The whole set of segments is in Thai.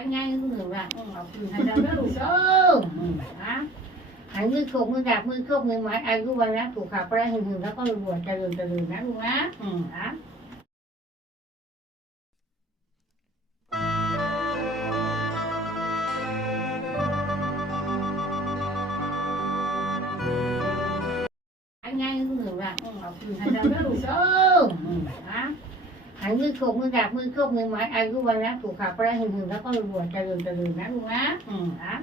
อันไงมือละอืมเอาคืนให้เราได้ลูกเด้ออืมนะใหายมือโขกมือดาบมือโขก หึ่งแล้วก็รวยเจริญเจริญนะลูกนะอืมนะอันไงมือละอืมเอาคืนให้เราได้ลูกเด้ออืมนะหายมือโขกมือดาบมือโขกมือไม้อายุวันนะถูกขาประหึ่งแล้วก็รวยเจริญเจริญนะลูกนะอืมนะ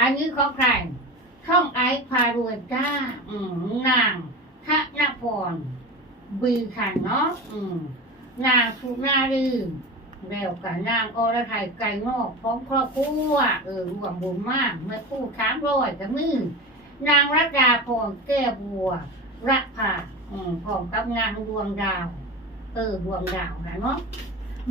อันนี้ของใครช่องไอซ์พารวยจ้า อืมนางทะนพรบีขันเนาะอืมนางสุนารีแล้วกับนางอรไทยไก่งอกพร้อมครอบครัวเออรวมบุญมากเมื่อคู่ช้างร้อยกับมือนางรัตดาพรแก้วบัวระภา อืมพร้อมกับงานดวงดาว เออดวงดาวนะเนาะ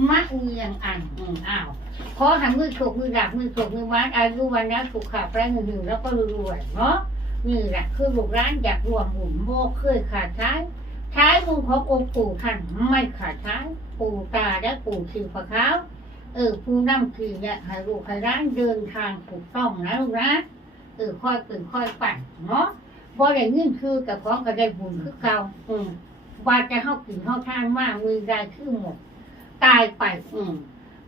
มะเวียงอันอืมอ้าวขอหันมือถูกมือดับมือถูกมือมัดอายุวันนะถูกขาแปรหนึ่งแล้วก็รวยเนาะนี่แหละคือลูกร้านอยากรวมบุญโบเคยขาดใช้ใช้บุญขององค์ปู่ท่านไม่ขาดใช้ปู่ตาและปู่คือพระเขาเออผู้นำคือเนี่ยให้ลูกให้ร้านเดินทางถูกต้องนะลูกนะเออค่อยตื่นค่อยปั่นเนาะ บ่ได้เงินคือกับของก็ได้บุญคือเก่าอืมว่าจะเข้ากินเข้าทานว่ามือได้คือหมด ตายไป อืม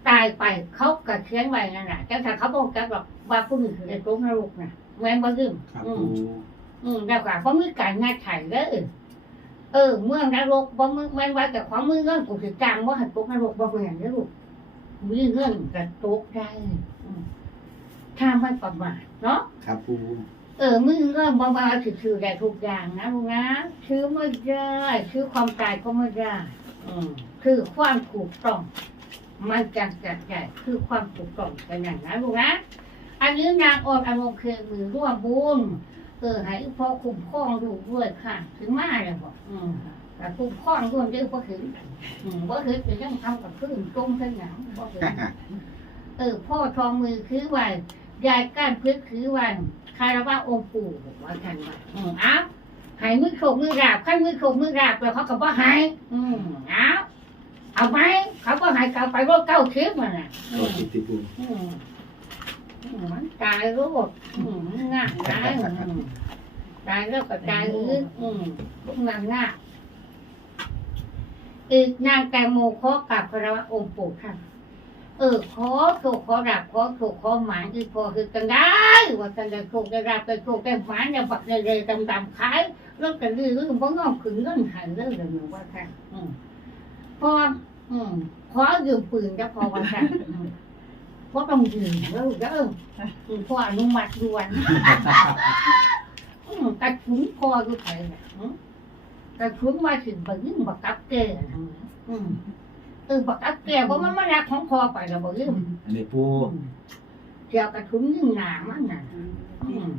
ตายไปเขาก็เขียนไว้นั่นแหละแต่ถ้าเขาบอกกับหรอกว่าผู้นี้คือได้ตกนรกนะแม่นบ่ยืมครับอืมปูอืมแล้วก็บ่มีการงานไถ่เด้อเออ เมืองนรกบ่มึงแม่นว่าแต่ของมือเงินกูสิจ้างบ่ให้ตกนรกบ่แม่นเด้อลูกมีเงินก็ตกได้อืมถ้าไม่ประมาทเนาะครับปู เออ มึงเริ่มบ้าๆถือๆได้ทุกอย่างนะลูกนะชื่อไม่ได้ชื่อความตายก็ไม่ได้อืมคือความถูกต้อง มันจะจัดใหญ่คือความถูกต้องกันอย่างนั้นลูกนะ อันนี้นางออนอารมณ์เคยมือร่วมบุญเออให้พ่อคุ้มครองลูกด้วยค่ะ ถึงมาเลยบอกอืมแต่คุ้มครองร่วมด้วยก็ถึงอืมก็ถึงจะยังทำกับพื้นตรงทั้งหนังก็ถึงเออ พ่อทองมือคือไว้ยายก้านพืชคือไว้ คารวะองค์ปู่ว่ากันว่าอืมเอ้าใหายมือโขกมือราบขั้นมือโขกมือราบแล้วเขาก็บ่ใหายอืมเอ้าเอาไหมเขาก็ใหายเก่าไปรถเก้าคลิปมันน่ะอืก็มติดติดปูอืมอืมมันตายรถอืมง่ายตายอืมตายแล้วก็ตายอืดอืมพวกนางง่ายอีกนางแตงโมขอกราบคารวะองค์ปู่ท่าน เออขอโชคขอรับขอโชคขอหมานอีพอคือกันได้ว่ากันได้โชคได้รับได้โชคได้หมานได้บักได้เลยดำๆขายแล้วกันดื้อลืมบ่งอขึ้นเงินหันเรื่องเดิมว่าค่ะอืมพออืมขอยืมปืนจะพอว่าค่ะอืมเพราะต้องยืมแล้วเด้ออืมพออนุมัติด่วนอืมกระชุนพออยู่ไผน่ะอืมกระชุนมาถึงบักยิ่งบักกับแก่ทั้งนั้นอืม เออบักกับแก่เพราะมันมารักของพอไปแล้วบ่ลืมอันนี้ปูเกี่ยวกับถุงยิ่งหนามันน่ะอืม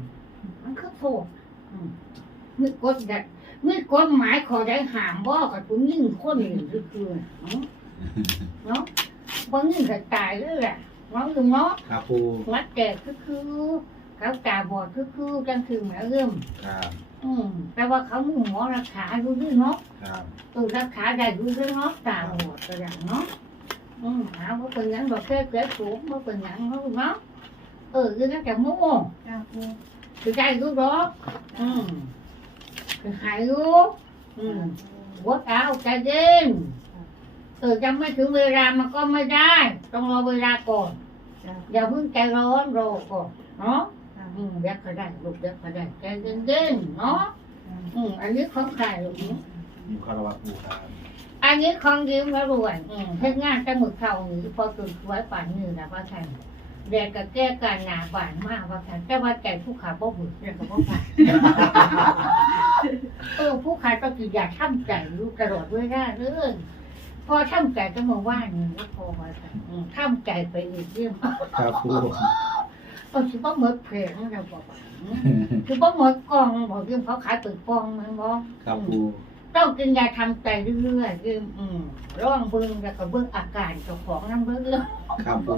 มันคือโทษอืมมือกฎดัดมือกฎหมายขอได้หามบ่กับถุงยิ่งคนหนึ่งคือคือเนาะเนาะบางยิ่งก็ตายเลยแหละเนาะคือเนาะครับปูวัดแก่คือคือเขาตาบอดคือคือจังคือแม่เริ่มครับ อืมแต่ว่าเขามีหมอรักษาดูด้วยเนาะครับเออรักษาได้ดูด้วยเนาะตาบอดก็อย่างเนาะอืมหาว่าเป็นหยังบอกแค่เกิดสูงว่าเป็นหยังเนาะเนาะเออคือนั่นจะโม่คือใจรู้รอกอืมคือหายรู้อืมหัวเอาใจเย็นเออยังไม่ถึงเวลามันก็ไม่ได้ ต้องรอเวลาก่อนอย่าเพิ่งใจร้อนรอก่อนเนาะ อืมเดี๋ยวก็ได้ลูกเดี๋ยวก็ได้ใจเย็นๆเนาะอืมอันนี้ของใครลูกนี้ มีคารวะปูครับอันนี้ของยืมแล้วรวยอืมเฮ็ดงานแต่หมึกเข่าหรือพอตื่นไว้ป่านนี้นะว่าท่านแดดก็แก้การหนาบานมากว่าท่านแต่ว่าใจผู้ขาบ่บึกเนี่ยก็บ่ผ่านเออผู้ขายก็คืออยากทำใจรู้ตลอดเวลาเรื่องพอทำใจก็มาว่าหนึ่งก็พอมาค่ะอืมทำใจไปอีกเรื่อง ครับปู เออคือว่าหมดเพลงเราบอกว่าอืมคือว่าหมดกล่องบอกเรื่องเขาขายเปิดกล่องมันบอกครับปูต้องกินยาทำใจเรื่อยๆคืออืมร้องเบิ้งแล้วก็เบิ้งอาการเจ้าของน้ำเบิ้งเลยครับปู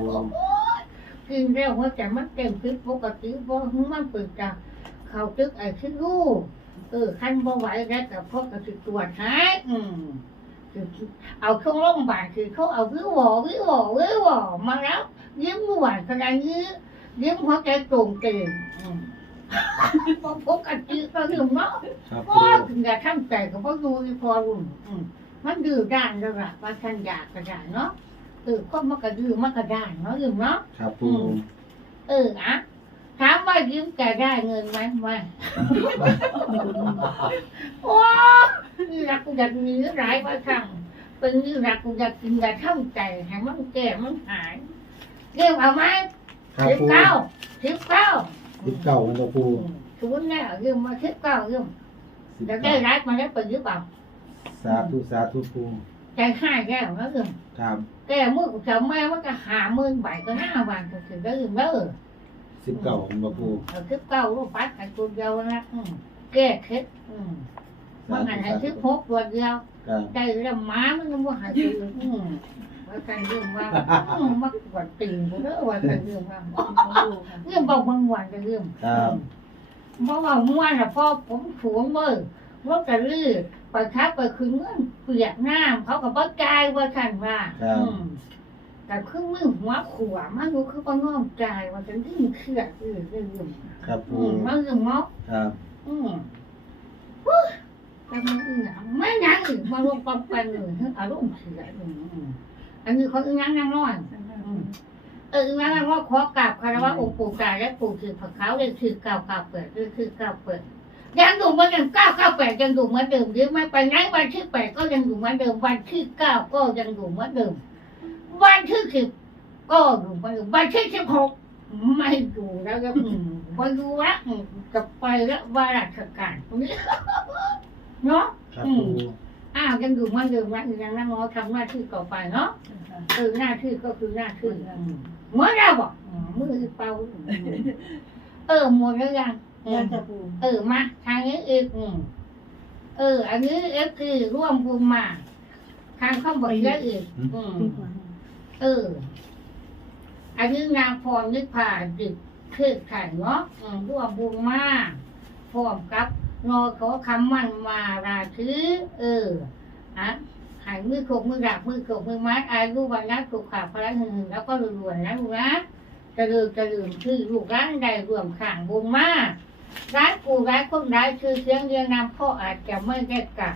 กินแล้วหัวใจมันเต็มพิษปกติบ่ฮึมันเปิดจากเขาตึกไอ้ที่รู้เออขั้นบ่ไหวแล้วกับพวกก็สิตรวจหายอืมคือเอาเครื่องโรงพยาบาลคือเขาเอาวิวหวอวิวหวอวิวหวอมาแล้วยิ้มหวานขนาดนี้ ยิ้มหัวใจตรงเต็มอืมพอพบกันจีก็ลืมเนาะครับพปูอถึงจะทำใจก็พอดูพอรุ่นอืมมันดื้อด้านแล้วล่ะว่าท่านอยากก็ได้เนาะเออก็มันก็ดื้อมันก็ได้เนาะลืมเนาะครับปูเอออะถามว่ายิ้มจะได้เงินไหมไม่โอ้นี่รักกูอยากมีหลายว่าครั้งเป็นนี่รักกูอยากกินอยากเข้าใจให้มันแก่มันหายเรียกเอาไหม ครับสิบปูเก้าสิบเก้าสิบเก้ามันตัวปูศูนย์แล้วยืมมาสิบเก้ายืมสิบแล้วได้เก้ารักมาแล้วไปยืมเปล่าสาธุสาธุปูใจห้ายแล้วนะยืมครับแก่มือกูจะแม่มันก็หาหมื่นใบก็หน้าวันก็คือได้ยืมเด้อสิบเก้ามันตัวปูเอาสิบเก้าลูกปัดให้ตัวเดียวนะอืมแก้เคล็ดอืมมันหันให้สิบหกตัวเดียว ครับ ใจละหมามันก็บ่หายตื่นอืม ว่ากันเรื่องว่าอืมมักกว่าตีนกูเด้อว่ากันเรื่องว่าเรื่องบอกบางวันก็เรื่องครับเพราะว่าม่วนนะพ่อผมถูงเมื่อรถกระลือไปคับไปคืนเงินเปียกน้ำเขาก็บ่จ่ายว่าท่านว่าแต่คือมือหัวขวามันรู้คือบ่งอมจ่ายว่าฉันที่เครียดเออเรื่องครับอืมมันเรื่องเนาะครับ อืมแต่มันอึ้งอะไม่ยั้งอีกมาลงปั๊มไปเลยอารมณ์เสียอืม อันนี้เขาอึ้งยั้งยังน้อยอืมเอออึ้งงยังว่าขอกราบคารวะองค์ปู่ตาและปู่คือผักขาเลยคือเก้าเก้าเปิดเลยคือเก้าเปิดยังอยู่เหมือนเดิมเก้าเก้าแปดยังอยู่เหมือนเดิมหรือไม่ไปไหนวันที่แปดก็ยังอยู่เหมือนเดิมวันที่เก้าก็ยังอยู่เหมือนเดิม วันที่สิบก็อยู่เหมือนเดิมวันที่สิบหกไม่อยู่แล้วก็อืมไปดูละอืมกลับไปแล้ววาราชการตรงนี้เนาะครับ อ้าวยังอยู่เหมือนเดิมวันอื่นยังนั่งรอทำหน้าที่ต่อไปเนาะเออหน้าที่ก็คือหน้าที่อืมเมื่อเราบอกอืมมือเปล่าอืมเออหมดแล้วยังอืยัมงจะปูเออมาทางนี้อีกอืมเออ อันนี้เอฟคือร่วมบุญมา ทางข้อบอกเยอะอีกอืมเออ อันนี้นางพรนิพาดิบคือไข่เนาะอืมร่วมบุญมาพร้อมกับ นอขอคำมันมาราคือเอออะหายมือโขกมือดักมือโขกมือมัดอายุวันนัดถูกขาพระหึงแล้วก็รวยนะลูกนะจะลืมจะลืมคือลูกร้านใดรวมข่างบุมาร้านกูร้านคนร้ายคือเสียงเรียงนำพ่ออาจจะไม่ได้กลับ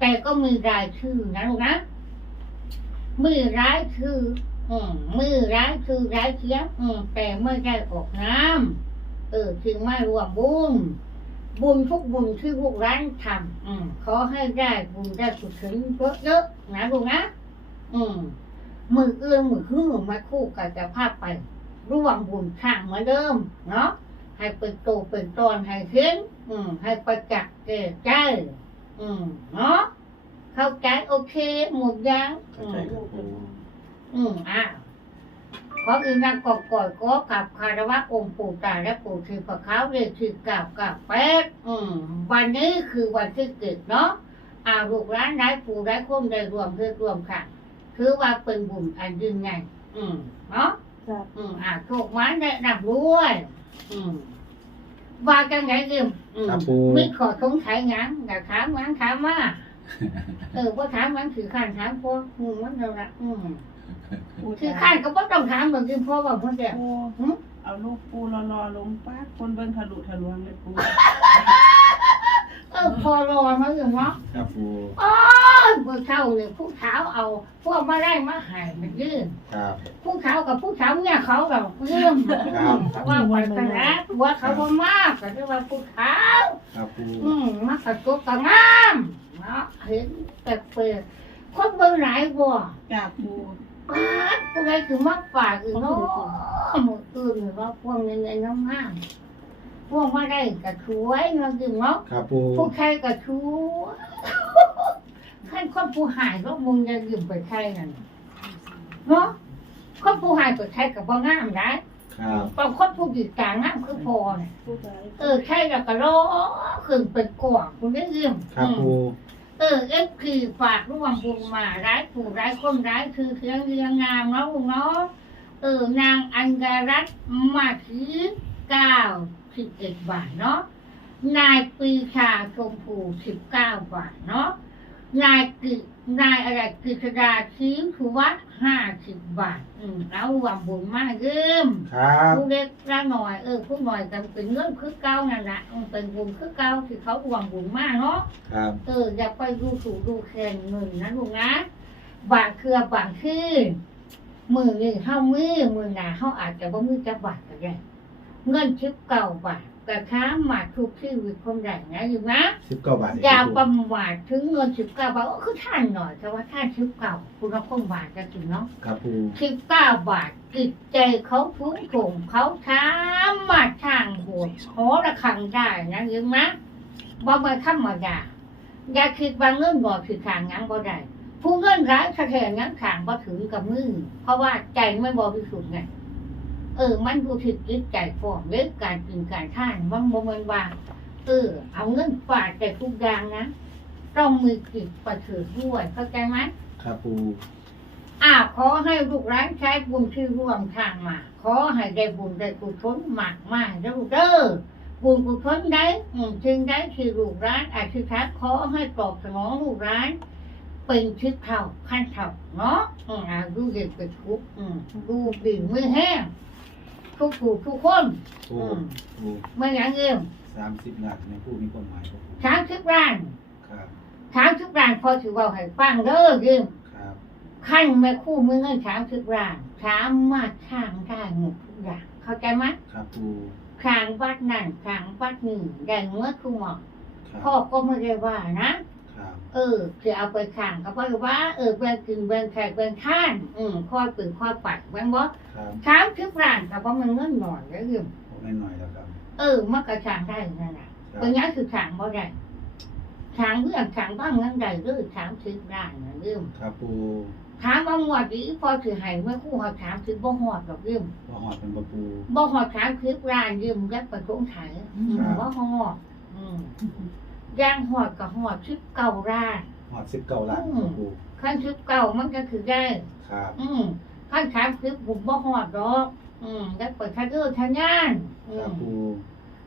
แต่ก็มีรายชื่อนะลูกนะมือร้ายคือ อืมมือร้ายคือร้ายเสียงอืมแต่ไม่ได้ออกน้ำเออถึงไม่รวมบุญ บุญทุกบุญที่พวกร้านทำอืมขอให้ได้บุญได้สุดถึงเยอะๆนะลูกนะอืมมือเอื้อมมือหื้อมาคู่กับจะภาพไป ร่วมบุญข้างเหมือนเดิม เนาะให้เป็นโตเป็นตอนให้เห็นอืม ให้ประจักษ์แก่ใจอืมเนาะเข้าใจโอเค หมดยังเข้าอืใจมครับปูอืมอะข ออื่นนังกอดกอดก็กับคารวะองค์ปู่ตาและปู่คือพระเขาเรียกคือกับกับแป๊ดอืมวันนี้คือวันที่เกิดเนาะอาลูกร้านได้ปู่ได้คมได้รวมเพื่อรวมค่ะ คือว่าเป็นบุญอันยิ่งใหญ่อืมเนาะอืมอะโชคมันได้ดับด้วย อืมว่าจังไหนยืมอืมครับปูมีขอสงสัยหยังอยากถามหยังถามว่าเออว่าถามหมันถือข้านถามพวกอืมมันเท่าละอืม ปูถือจ้ะข้านก็บ่ต้องถามหรอกยืมพ่อว่าเพิ่นเดียวปูเอาลูกปูรอรอๆลงป้าดคนเบิ่งทะลุทะลวงเลยปูเออพอรอมาอยู่เนาะครับปูอ๋อเมื่อเช้าเลยผู้เช้าเอา พวกมาได้มาใหายมันยืมครับผู้เช้ากับผู้เช้าเนี่ยเขาแบบยืมครับแต่ว่าไปแต่ละว่าเขาบ่มากก็เรียกว่าผู้เช้าครับปูอืมมากระตุกกระงามเนาะเห็นแต่เปิดคนเบิ่งหลายบ่จ้ะปู ป้าดผู้ใดคือมาฝากอีกเนาะหมดตื่นเนาะพวกนี้ในน้ำงามพวกมาได้กระช่วยเนาะจริงเนาะครับปูผู้ใครกระช่วยขั้นคนผู้หายก็มึงจะยืมไปใครนั่นเนาะคนผู้หายไปใครกับบ่งามได้ครับบางคนผู้ดีกลางงามคือพอเนี่ยปูจ้ะเออใช่แล้วก็รอขึ้นเป็นกล่องคุณได้ยืมครับปู เออเอฟคือฝากร่วมบุญมาร้ายผู้ร้ายคนร้ายคือเสียงเรียงงามเนาะเนาะเออนางอัญญารัตน์มาถือเก้าสิบเอ็ดบาทเนาะนายปีชาชมพูสิบเก้าบาทเนาะ นายกินายอะไรกิษดาชี้คือว่าห้าสิบบาท อืมเอาหวังบุญมากเริ่มครับผู้เล็กละหน่อยเออผู้หน่อยก็เป็นเงินคือเก้านั่นแหละอืมเป็นบุญคือเก้าที่เขาหวังบุญมากเนาะครับเอออย่าไปดูถูกดูแคลนเงินนะลูกนะบาทคือบางคือมือนี่เข้ามือมือหนาเข้าอาจจะว่ามือจะบาทก็ได้เงินชิปเก่าบาท แต่ค้าหมาทุกที่วิตคนใดนะอยู่นะสิบเก้าบาทอย่าประมาทถึงเงินสิบเก้าบาทก็คือท่านหน่อย แต่ว่าท่านสิบเก้าคุณเอาคนบาทจะถึงเนาะครับปูสิบเก้าบาทจิตใจเขาทุ่งถงเขาช้ามาทางโหดขอระคังได้นะยังนะบ่มาธรรมดาอย่าคิดว่าเงินบ่คือทางงั้นบ่ได้ผู้เงินร้ายแท้ๆงั้นทางบ่ถึงกับมือเพราะว่าใจไม่บริสุทธิ์ไง เออ มันดูถึกจิตใจฟอมเรื่องการกินการท่านมันบ่แมันว่า เออ เอาเงินฝากแต่ทุกอย่างนะ ต้องมือจิตประเสริฐด้วยเข้าใจไหมครับปูอ้าวขอให้ลูกร้านใช้บุญที่ร่วมทางมา ขอให้ได้บุญได้กุศลมากมากๆเด้อเด้อบุญกุศลได้อืมจึงได้ที่ลูกร้านอธิษฐานขอให้ตอบสนองลูกร้านเป็นชิดเท่าขั้นเท่าเนาะอืมอ่าดูเด็กเป็นทุกข์อืมดูดีมือแห้ง ทุกผู้ทุกคนปูอืมปูเมื่ออย่างเงี้ยสามสิบนัดในผู้มีความหมายครับปูสามสิบร้านครับสามสิบร้านพอถือว่าให้ฟังเด้อยืมครับขั้นแม่คู่มือเงินสามสิบร้านสามารถข้างได้หมดทุกอย่างเข้าใจไหมครับปูข้างวัดนั่นข้างวัดนี่ได้เมื่อคู่หมอครับพ่อก็ไม่ได้ว่านะครับ เออจะเอาไปข้างก็เพราะว่า เออเป็นกินเป็นแขกเป็นท่าน อืมค่อยปืนค่อยปัดแม่นบ่ครับสามสิบร้านก็เพราะมันเงินหน่อยแล้วยืมผมได้หน่อยแล้วครับ เออมันก็ข้างได้นั่นแหละครับเป็นยังคือข้างบ่ได้ข้างเรื่องข้างบ้างนั่นได้หรือสามสิบร้านนะยืมครับปูถามว่างวดนี้พอถือให้เมื่อคู่เขาถามถือบ่หอดดอกยืมก็หอดเป็นปะปูบ่หอดถามคือร้านยืมยักไปทงไถอืมครับบ่หอดอืม ย่างหอดกับหอดชิบเก่าร้าน หอดสิบเก้าล้านปะปูขั้นชิบเก่ามันก็คือได้ ครับอืมขั้นถามคือบุญบ่หอดดอก อืมยักไปคัดเลือทะยานอืครับมปู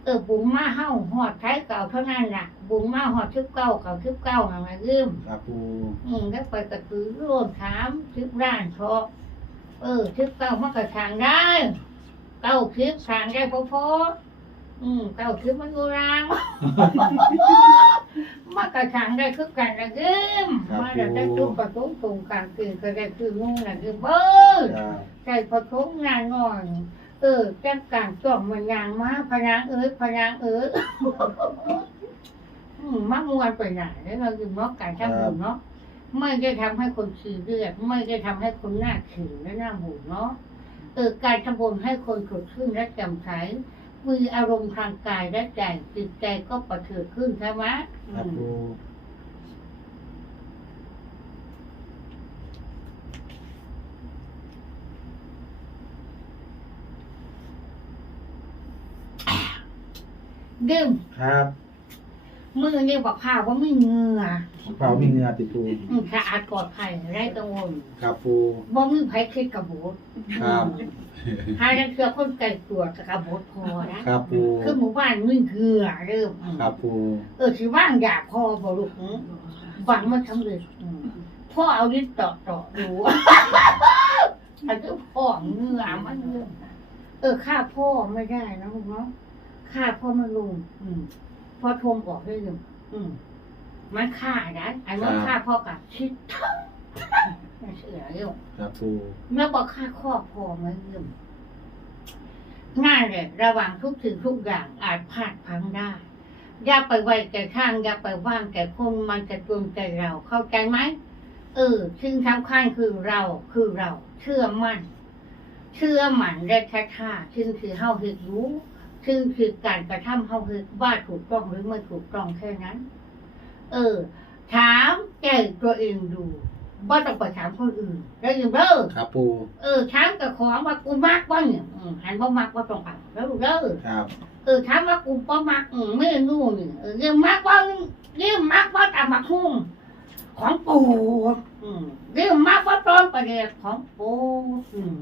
เออบุญมาเฮาหอดไทยเก่าเท่านั้นล่ะ บุญมาหอดชิบเก่าเก่าชิบเก่านั่นแหละยืม ครับปูอืมแล้วไปกระตือร่วมถามชิบร้านชอบเออชิบเก่ามันก็ทางได้เก้าคลิปทางได้พอพอ อืมเก้าคลิปมันโบราณมันก็ทางได้คือกันนะกิมมาแล้วได้ทุกประตูตรงกลางกินก็ได้คืองูนะกิมเออครับใส่ผสมงานหน่อยเออจังการจ่อมมันยางมาพนังเอ้ยพนังเอ้ยอืมมามวนไปไหนแล้วเราอยู่เนาะการทำบุญเนาะไม่ได้ทำให้คนขี้เลือดไม่ได้ทำให้คนหน้าขืนและหน้าบูดเนาะเออการทำบุญให้คนสดชื่นและแจ่มใส มีอารมณ์ทางกายและใจจิตใจก็ประเสริฐขึ้นใช่ไหมอืครับมปูดื่มครับ มือนี่บอกข่าวว่าไม่เหงื่อเปล่ามีเงือติดปูอืมสะอาดปลอดภัยไร้กังวลครับปูบ่มีไผคิดกับบูดครับหาได้เชื่อคนไก่ตัวกับบูดพอนะครับปูคือหมู่บ้านมึงเกลือเริ่มอืมครับปูเออสิว่างอยากพอบ่ลูกหือฝังมันสำเร็จอืมพ่อเอาลิ้นต่อต่อดูอันนี้พ่อเหงื่อมันเรื่องเออฆ่าพ่อไม่ได้นะลูกเนาะฆ่าพ่อมันลุงอืม พ่อทมบอกได้เลยอืมมันฆ่าได้อันนั้นฆ่าพ่อกับชิดทั้งไม่เชื่อเรื่องครับปูเมื่อบอกค่าครอบครองไม่ยืมง่ายเลยระหว่างทุกสิ่งทุกอย่างอาจพลาดพลังได้ อย่าไปไว้แก่ข้างอย่าไปว่างแก่คนมันจะจูงใจเราเข้าใจไหมเออซึ่งสำคัญคือเราคือเรา เชื่อมั่น เชื่อมั่นและแท้ท่าซึ่งคือเฮาเหตุรู้ ซึ่งคือการกระทำเฮาเหตุว่าถูกต้องหรือไม่ถูกต้องแค่นั้น เออ ถามใจตัวเองดูว่าต้องไปถามคนอื่นได้ยินเด้อครับปูเออถามกับของว่ากูมักบ่เนี่ยอืมหันบ่มักว่าต้องเอาแล้วลูกเด้อครับเออถามว่ากูบ่มักอืมไม่รู้นี่เออเรื่องมักว่าเรื่องมักว่าตามมักหุ่งของปู่อืมเรื่องมักว่าตอนประเดี๋ยวของปู่อืม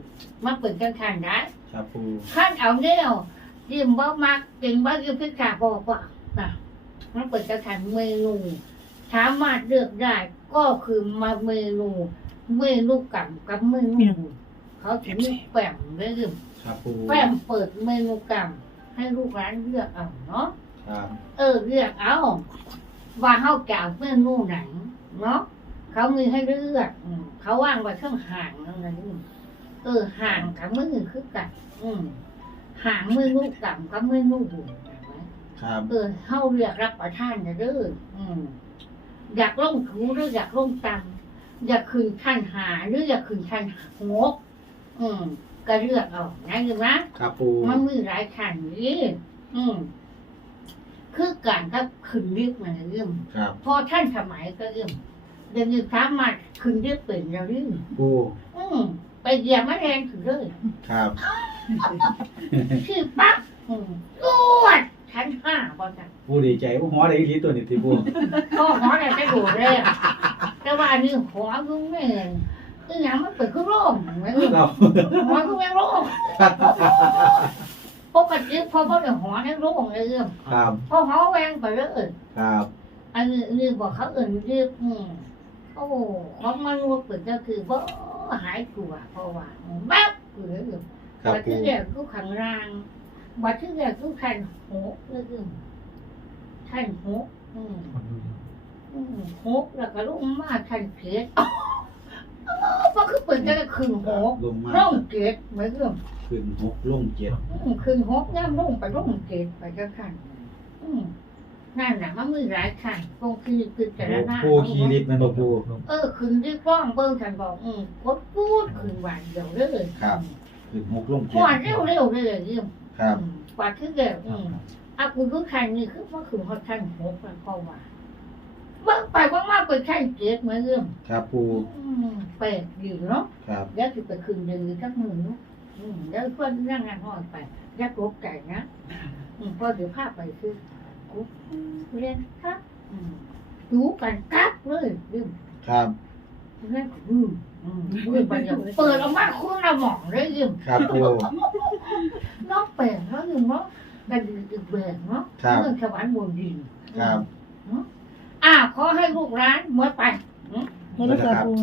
มาเปิดกันทานได้ครับปูขั้นเอาเนี่ย เรื่องบ่มักจริงว่าเรื่องพิจารบอกว่าน่ะมันเปิดกันทานเมนูสามารถเลือกได้ก็คือมาเมนูเมนูกับกับเมนูบุญเขาถึงมีแปมได้ยืมครับปูแปมเปิดเมนูกรรมให้ลูกร้านเลือกเอาเนาะครับเออเลือกเอาว่าเขาจะเอาเมนูไหนเนาะเขามีให้เลือกอืมเขาว่างไว้เครื่องห่างนั่นนะนี่เออห่างกับมือคือกันอืม ห่างมือลูกกับกับมือลูกบุญเห็นไหมครับเออเข้าเรียกรับประทานนะเด้ออืมอยากลงถูหรืออยากลงตังอยากคืนขั้นหาหรืออยากคืนขั้นงก อืม ก็เลือกเอานะยืมนะครับปูมันมีหลายขั้นนี่อืมคือการกับคืนเรียกมันนะยืมครับพอท่านสมัยก็ยืมเดี๋ยวนี้สามารถคืนเรียกเป็นแล้วยืมปูอืมไปเหยียบมะแรงถึงเลยครับ ชื่อปั๊บอืมรวดชั้นห้าบอลปูดีใจว่าหัวได้อีหลีตัวนี้ติปูก็หอเนี่ยจะดูเลยอะแต่ว่าอันนี้หัวคือแม่งคือหยังมันเปิดคือโร่มเหมือนครับหัวคือแม่งโร่มปกติพอพอเดี๋ยวหัวเนี่ยโร่มเลยเรื่องครับพอหัวแหวงไปเลยครับอันนี้อันนี้บอกเขาเอื่นเรียกอืมโอ้ของมันรู้เปิดก็คือว่าหายกลัวเพราะว่าแป๊บเกิด ครับบัดปู ที่เรียกกูขังรางบัดที่เรียกกูขันหกเลยคือขันหกอืมอืมหกแล้วก็ลูกมาทันเกตเพราะคือเปิดจะคืนหกลงมาร่องเกตเหมือนเดิม ขึ้นหกลงเจ็ดอืมคืนหกย่ำลงไปร่องเกตไปจะขันอืมนั่นแหละมันมีหลายขันตรงคือคือแต่ละหน้าปูขี่ลิฟต์แมันบ่ปู เออคืนที่กล้องเบิ้งฉันบอก อืมกดพูดคืนวันเดียวเลยครับ ขึ้นหกลงกเจ็ดว่าเร็วเร็วๆเลยเยี่ยมครับอืมกว่าที่เดียวอืมอะคุณรู้ขันนี่คือว่าคืนเขาขันหกมันเพราะว่าเบิ้งไปว่ามากไปขันเกตเหมือนเดิมครับปูอืมแปลกอยู่เนาะ ครับ แล้วคือไปคืนเดือนนี้สักหมื่นเนาะอืมแล้วเพื่อนนั่งงานห้อยไปยักรบไก่นะอืมพอเดี๋ยวภาพไปคือกุ๊บเรียนครับอืมดูกันกับเลยดืมครับ เรียนอืมอืมเปิดออกมาคุณละหมองเลยยืมครับปูน้องแปลกแล้วยืมเนาะแต่ดีอีกแบบเนาะครับเรื่องสวรรค์บนดินครับอ่าขอให้ลูกร้านเมื่อไปนี่ก็จะปู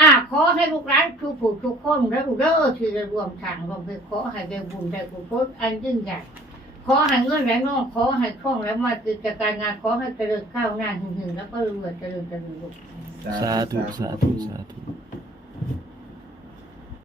อ่าขอให้ลูกร้านทุกผู้ทุกคนและลูกเด้อที่ได้รวมทางรวมไปขอให้ได้บุญได้กุศลอันยิ่งใหญ่ขอให้เงินไหลนองขอให้คล่องและมากิจการงานขอให้เจริญก้าวหน้าหึ่งๆแล้วก็รวยเจริญเจริญลูก สาธุสาธุสาธุ